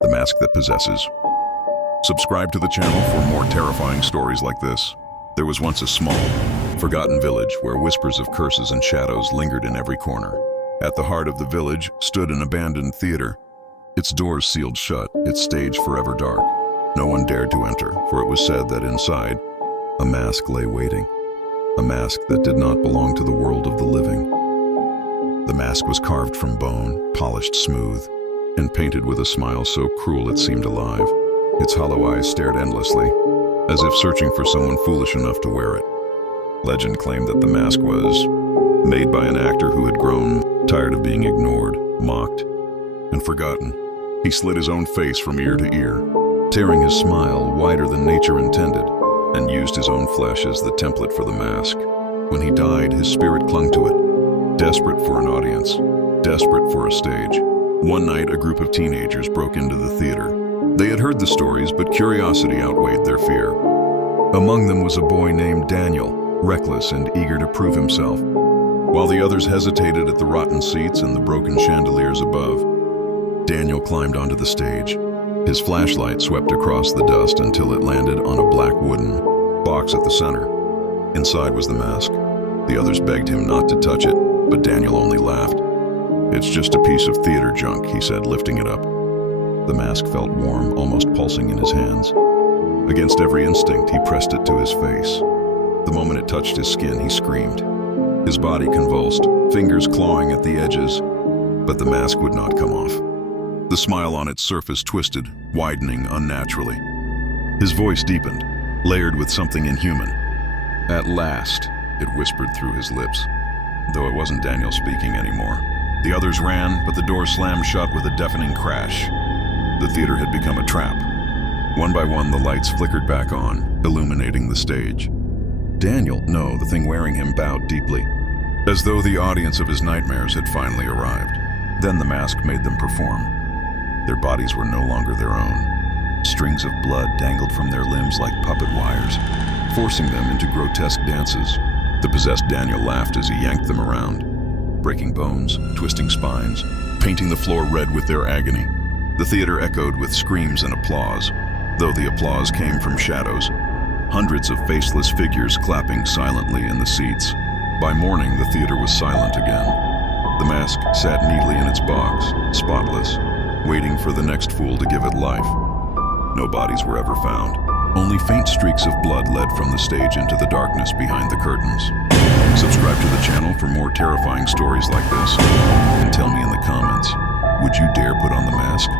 the mask that possesses. Subscribe to the channel for more terrifying stories like this. There was once a small, forgotten village where whispers of curses and shadows lingered in every corner. At the heart of the village stood an abandoned theater, its doors sealed shut, its stage forever dark. No one dared to enter, for it was said that inside, a mask lay waiting, a mask that did not belong to the world of the living. The mask was carved from bone, polished smooth, and painted with a smile so cruel it seemed alive. Its hollow eyes stared endlessly, as if searching for someone foolish enough to wear it. Legend claimed that the mask was made by an actor who had grown tired of being ignored, mocked, and forgotten. He slit his own face from ear to ear, tearing his smile wider than nature intended, and used his own flesh as the template for the mask. When he died, his spirit clung to it, desperate for an audience, desperate for a stage. One night, a group of teenagers broke into the theater. They had heard the stories, but curiosity outweighed their fear. Among them was a boy named Daniel, reckless and eager to prove himself. While the others hesitated at the rotten seats and the broken chandeliers above, Daniel climbed onto the stage. His flashlight swept across the dust until it landed on a black wooden box at the center. Inside was the mask. The others begged him not to touch it, but Daniel only laughed. "It's just a piece of theater junk," he said, lifting it up. The mask felt warm, almost pulsing in his hands. Against every instinct, he pressed it to his face. The moment it touched his skin, he screamed. His body convulsed, fingers clawing at the edges, but the mask would not come off. The smile on its surface twisted, widening unnaturally. His voice deepened, layered with something inhuman. "At last," it whispered through his lips, though it wasn't Daniel speaking anymore. The others ran, but the door slammed shut with a deafening crash. The theater had become a trap. One by one, the lights flickered back on, illuminating the stage. Daniel, no, the thing wearing him, bowed deeply, as though the audience of his nightmares had finally arrived. Then the mask made them perform. Their bodies were no longer their own. Strings of blood dangled from their limbs like puppet wires, forcing them into grotesque dances. The possessed Daniel laughed as he yanked them around, breaking bones, twisting spines, painting the floor red with their agony. The theater echoed with screams and applause, though the applause came from shadows, hundreds of faceless figures clapping silently in the seats. By morning, the theater was silent again. The mask sat neatly in its box, spotless, waiting for the next fool to give it life. No bodies were ever found. Only faint streaks of blood led from the stage into the darkness behind the curtains. Subscribe to the channel for more terrifying stories like this, and tell me in the comments, would you dare put on the mask?